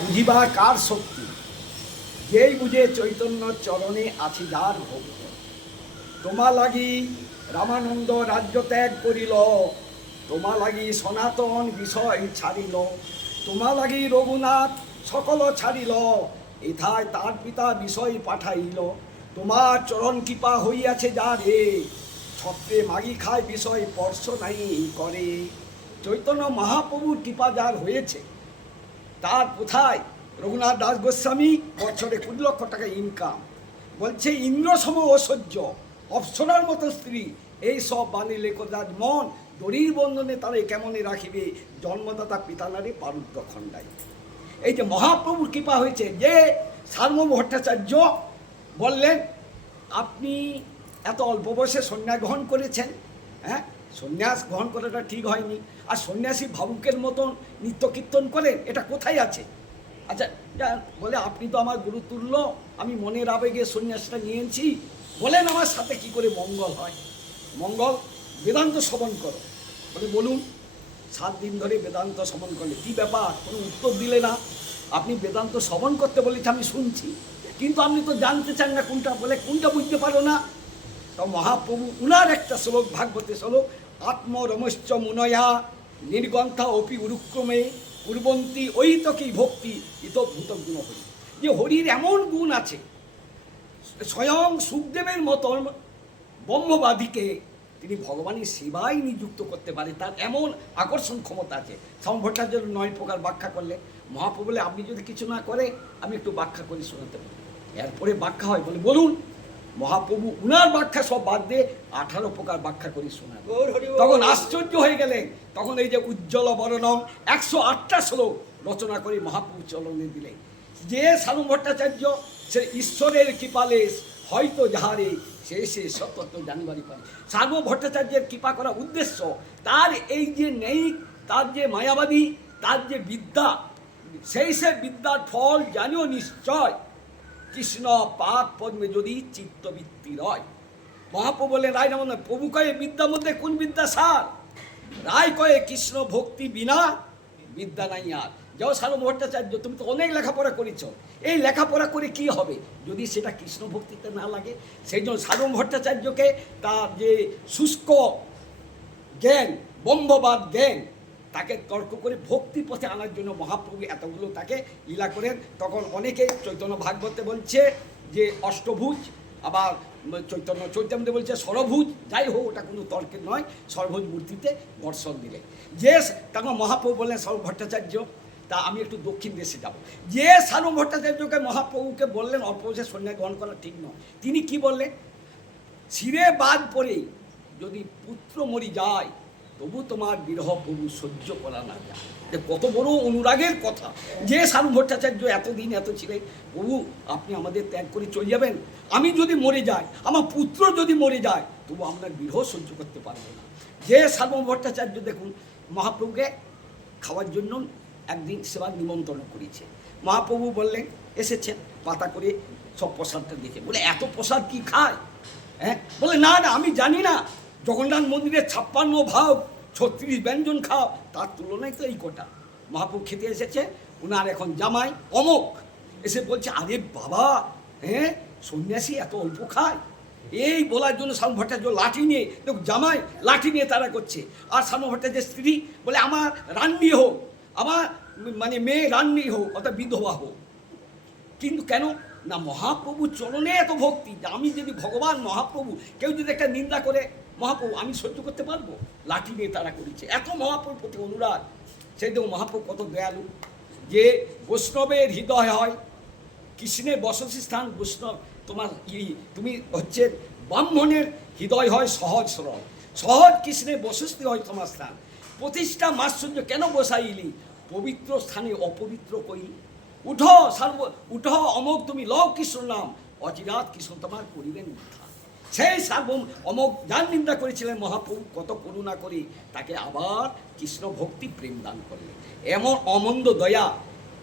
বুঝিবা কার শক্তি, যেই বুঝে চৈতন্য চরণে আছি যার ভক্ত। তোমা লাগি রামানন্দ রাজ্য ত্যাগ করিল, তোমা লাগি সনাতন বিষয় ছাড়িল, তোমা লাগি রঘুনাথ সকল ছাড়িল, এথায় তার পিতা বিষয় পাঠাইল। তোমার চরণ কৃপা হইয়াছে যারে, ছত্রে মাগি খায় বিষয় স্পর্শ নাই করে। চৈতন্য মহাপ্রভুর কৃপা যার হয়েছে তার কোথায় রঘুনাথ দাস গোস্বামী বছরে 20 লক্ষ টাকা ইনকাম, বলছে ইন্দ্র সম ঐশ্বর্য, অপ্সরার মতো স্ত্রী, এই সব বাণী লেখরাজ মন দড়ির বন্ধনে তারা কেমনে রাখিবে, জন্মদাতা পিতা নারী পারুদ্ধ খণ্ডাই। এই যে মহাপ্রভুর কৃপা হয়েছে, যে সার্বভৌম ভট্টাচার্য বললেন আপনি এত অল্প বয়সে সন্ন্যাস গ্রহণ করেছেন, হ্যাঁ সন্ন্যাস গ্রহণ করাটা ঠিক হয়নি, আর সন্ন্যাসী ভাবুকের মতন নিত্য কীর্তন করেন, এটা কোথায় আছে? আচ্ছা বলে আপনি তো আমার গুরুতুল্য, আমি মনের আবেগে সন্ন্যাসটা নিয়েছি, বলেন আমার সাথে কি করে মঙ্গল হয়? মঙ্গল বেদান্ত শ্রবণ করো। বলে বলুন। 7 দিন ধরে বেদান্ত শ্রবণ করলে কী ব্যাপার, কোনো উত্তর দিলে না। আপনি বেদান্ত শ্রবণ করতে বলেছে আমি শুনছি, কিন্তু আপনি তো জানতে চান না কোনটা, বলে কোনটা বুঝতে পারো না। তো মহাপ্রভু উনার একটা শ্লোক, ভাগবতে শ্লোক, আত্মরমশ্চ মুনয়া নির্গন্থা অপি উরুক্রমে কুর্বন্তী ঐতকী ভক্তি ইতভূত গুণ হরি। যে হরির এমন গুণ আছে, স্বয়ং সুখদেবের মতন ব্রহ্মবাদীকে তিনি ভগবানের সেবায় নিযুক্ত করতে পারে, তার এমন আকর্ষণ ক্ষমতা আছে। শ্যামা ভট্টাচার্য 9 প্রকার ব্যাখ্যা করলে মহাপ্রভু বলে আপনি যদি কিছু না করে আমি একটু ব্যাখ্যা করে শোনাতে পারি। এরপরে ব্যাখ্যা হয়, বলে বলুন। মহাপ্রভু উনার ব্যাখ্যা সব বাদ দিয়ে 18 প্রকার ব্যাখ্যা করে শোনান। তখন আশ্চর্য হয়ে গেলেন। তখন এই যে উজ্জ্বল বর্ণম 108টা শ্লোক রচনা করে মহাপ্রভু চলনে দিলেন। যে শ্যামা ভট্টাচার্য সে ঈশ্বরের কৃপালেশ হয়তো যাহারে সে সত্য জানিবারই পারে। শ্যামা ভট্টাচার্যের কৃপা করার উদ্দেশ্য তার এই যে নেই, তার যে মায়াবাদী, তার যে বিদ্যা, সেই সে বিদ্যার ফল জানিও নিশ্চয়, কৃষ্ণ পাক পদ্মে যদি চিত্তবৃত্তি রয়। মহাপ্রভু বললেন রায় রামন প্রভু কয়ে বিদ্যার মধ্যে কোন বিদ্যা সার? রায় কয়ে কৃষ্ণ ভক্তি বিনা বিদ্যা নাই আর। যাও শ্যামা ভট্টাচার্য, তুমি তো অনেক লেখাপড়া করেছ, এই লেখাপড়া করে কি হবে যদি সেটা কৃষ্ণ ভক্তিতে না লাগে? সেই জন্য শ্যামা ভট্টাচার্যকে তার যে শুষ্ক জ্ঞান, ব্রহ্মবাদ জ্ঞান, তাকে তর্ক করে ভক্তি পথে আনার জন্য মহাপ্রভু এতগুলো তাকে লীলা করেন। তখন অনেকে চৈতন্য ভাগবতে বলছে যে অষ্টভুজ, আবার চৈতন্য চৈতন্যদেব বলছে ষড়ভুজ, যাই হোক ওটা কোনো তর্কের নয়, ষড়ভুজ মূর্তিতে দর্শন দিলে। যে তখন মহাপ্রভু বললেন শ্যামা ভট্টাচার্য, তা আমি একটু দক্ষিণ দেশে যাব। যে শ্যামা ভট্টাচার্যকে মহাপ্রভুকে বললেন অল্প বয়সে সন্ন্যাস গ্রহণ করা ঠিক নয়, তিনি কি বললেন? শিরে বাদ পড়ে যদি পুত্র মরি যায়, তবু তোমার বিরহ প্রভু সহ্য করা না যায়। কত বড় অনুরাগের কথা। যে শ্যামা ভট্টাচার্য এতদিন এত ছিলেন, প্রভু আপনি আমাদের ত্যাগ করে চলে যাবেন, আমি যদি মরে যাই, আমার পুত্র যদি মরে যায়, তবু আপনার বিরহ সহ্য করতে পারবো না। যে শ্যামা ভট্টাচার্য দেখুন মহাপ্রভুকে খাওয়ার জন্য একদিন সেবার নিমন্ত্রণ করেছে। মহাপ্রভু বললেন এসেছেন, পাতা করে সব প্রসাদটা দেখে বলে এত প্রসাদ কি খায়? হ্যাঁ বলে না না আমি জানি না, জগন্নাথ মন্দিরে 56 ভাগ 36 ব্যঞ্জন খাও, তার তুলনায় তো এই কটা। মহাপ্রভু খেতে এসেছে, ওনার এখন জামাই অমক এসে বলছে আরে বাবা, হ্যাঁ সন্ন্যাসী এত অল্প খায়। এই বলার জন্য শ্যামা ভট্টাচার্য লাঠি নিয়ে, দেখো জামাই লাঠি নিয়ে তারা করছে, আর শ্যামা ভট্টাচার্যের স্ত্রী বলে আমার রান্নি হোক, আমার মানে মেয়ে রান্নি হোক, অর্থাৎ বিধবা হোক। কিন্তু কেন না, মহাপ্রভু চরণে এত ভক্তি, আমি যদি ভগবান মহাপ্রভু কেউ যদি একটা নিন্দা করে, মহাপ্রভু আমি সহ্য করতে পারবো? লাঠি নিয়ে তারা করেছে, এত মহাপ্রভুর প্রতি অনুরাগ। সেই দেখো মহাপ্রভু কত দয়ালু, যে বৈষ্ণবের হৃদয় হয় কৃষ্ণের বসতি স্থান। বৈষ্ণব তোমার তুমি হচ্ছে ব্রাহ্মণের হৃদয় হয় সহজ সরল, সহজ কৃষ্ণের বসতি হয় তোমার স্থান। প্রতিষ্ঠা মাশ্চর্য কেন বসাইলি, পবিত্র স্থানে অপবিত্র কইলি। উঠো উঠ অমোঘ তুমি লও কৃষ্ণ নাম, অচিরাত কৃষ্ণ তোমার করিবেন উদ্ধার। সেই সার্বম অমোঘ যার নিন্দা করেছিলেন মহাপ্রভু কত করুণা করে তাকে আবার কৃষ্ণ ভক্তি প্রেম দান করলেন। এমন অমন্দ দয়া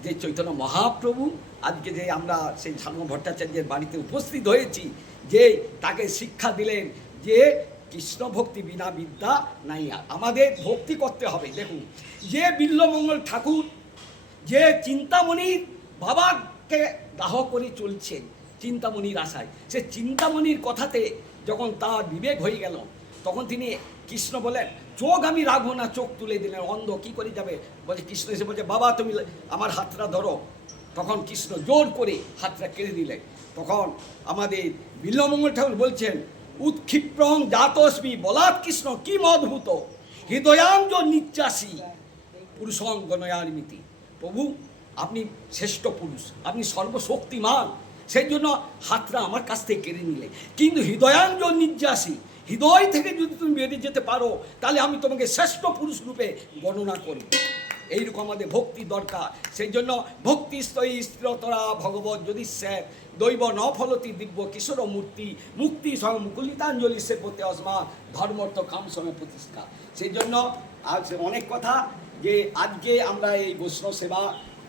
যে চৈতন্য মহাপ্রভু আজকে যে আমরা সেই শ্যামা ভট্টাচার্যের বাড়িতে উপস্থিত হয়েছি, যে তাকে শিক্ষা দিলেন যে কৃষ্ণ ভক্তি বিনা বিদ্যা নাই। আর আমাদের ভক্তি করতে হবে। দেখুন যে বিল্লমঙ্গল ঠাকুর যে চিন্তামণির বাবাকে দাহ করে চলছে চিন্তামণির আশায়, সে চিন্তামণির কথাতে যখন তার বিবেক হয়ে গেল, তখন তিনি কৃষ্ণ বলেন চোখ আমি রাখবো না, চোখ তুলে দিলেন। অন্ধ কি করে যাবে? বলছে কৃষ্ণ এসে বলছে বাবা তুমি আমার হাতটা ধরো। তখন কৃষ্ণ জোর করে হাতটা কেড়ে দিলেন। তখন আমাদের বিল্বমঙ্গল ঠাকুর বলছেন উৎক্ষিপ্রং জাতস্মি বলাৎ কৃষ্ণ কিম অদ্ভুত হৃদয়াঞ্জ নিচ্চাসী পুরুষং গণয়ার্মিতি। প্রভু আপনি শ্রেষ্ঠ পুরুষ, আপনি সর্বশক্তিমান, সেই জন্য হাতটা আমার কাছ থেকে কেড়ে নিলে। কিন্তু হৃদয়াঞ্জ নির্যাসী, হৃদয় থেকে যদি তুমি বেরিয়ে যেতে পারো তাহলে আমি তোমাকে শ্রেষ্ঠ পুরুষ রূপে গণনা করব। এইরকম আমাদের ভক্তি দরকার। সেই জন্য ভক্তি স্থয়ী স্থিরতরা ভগবত যদি স্যার দৈব ন ফলতি দিব্য কিশোর মূর্তি মুক্তি সঙ্গে মুকুলিতাঞ্জলি সে পথে অসমা ধর্মর্থ কাম সময় প্রতিষ্ঠা। সেই জন্য আজ অনেক কথা যে আজকে আমরা এই বৈষ্ণব সেবা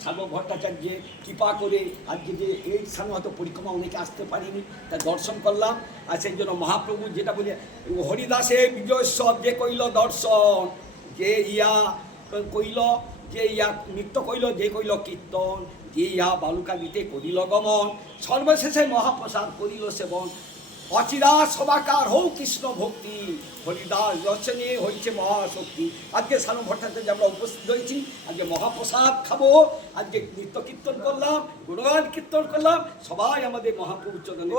সাধক ভট্টাচার্যের কৃপা করে আজকে যে এই স্থানে হয়তো পরিক্রমা অনেকে আসতে পারিনি, তা দর্শন করলাম। আর সেই জন্য মহাপ্রভু যেটা বলে হরিদাসে বিজয়োৎসব যে কইল দর্শন, যে ইয়া কইল, যে ইয়া নৃত্য কইল, যে কইল কীর্তন, যে ইহা বালুকা দিতে করিল গমন, সর্বশেষে মহাপ্রসাদ করিল সেবন। অচিরা সবাকার হৌ কৃষ্ণ ভক্তি, হরিদাস দর্শনে হয়েছে মহাশক্তি। আজকে সাধু ভট্টাচার্য আমরা উপস্থিত হয়েছি, আজকে মহাপ্রসাদ খাবো, আজকে নৃত্য কীর্তন করলাম, গুণগান কীর্তন করলাম, সবাই আমাদের মহাপ্রভু চরণে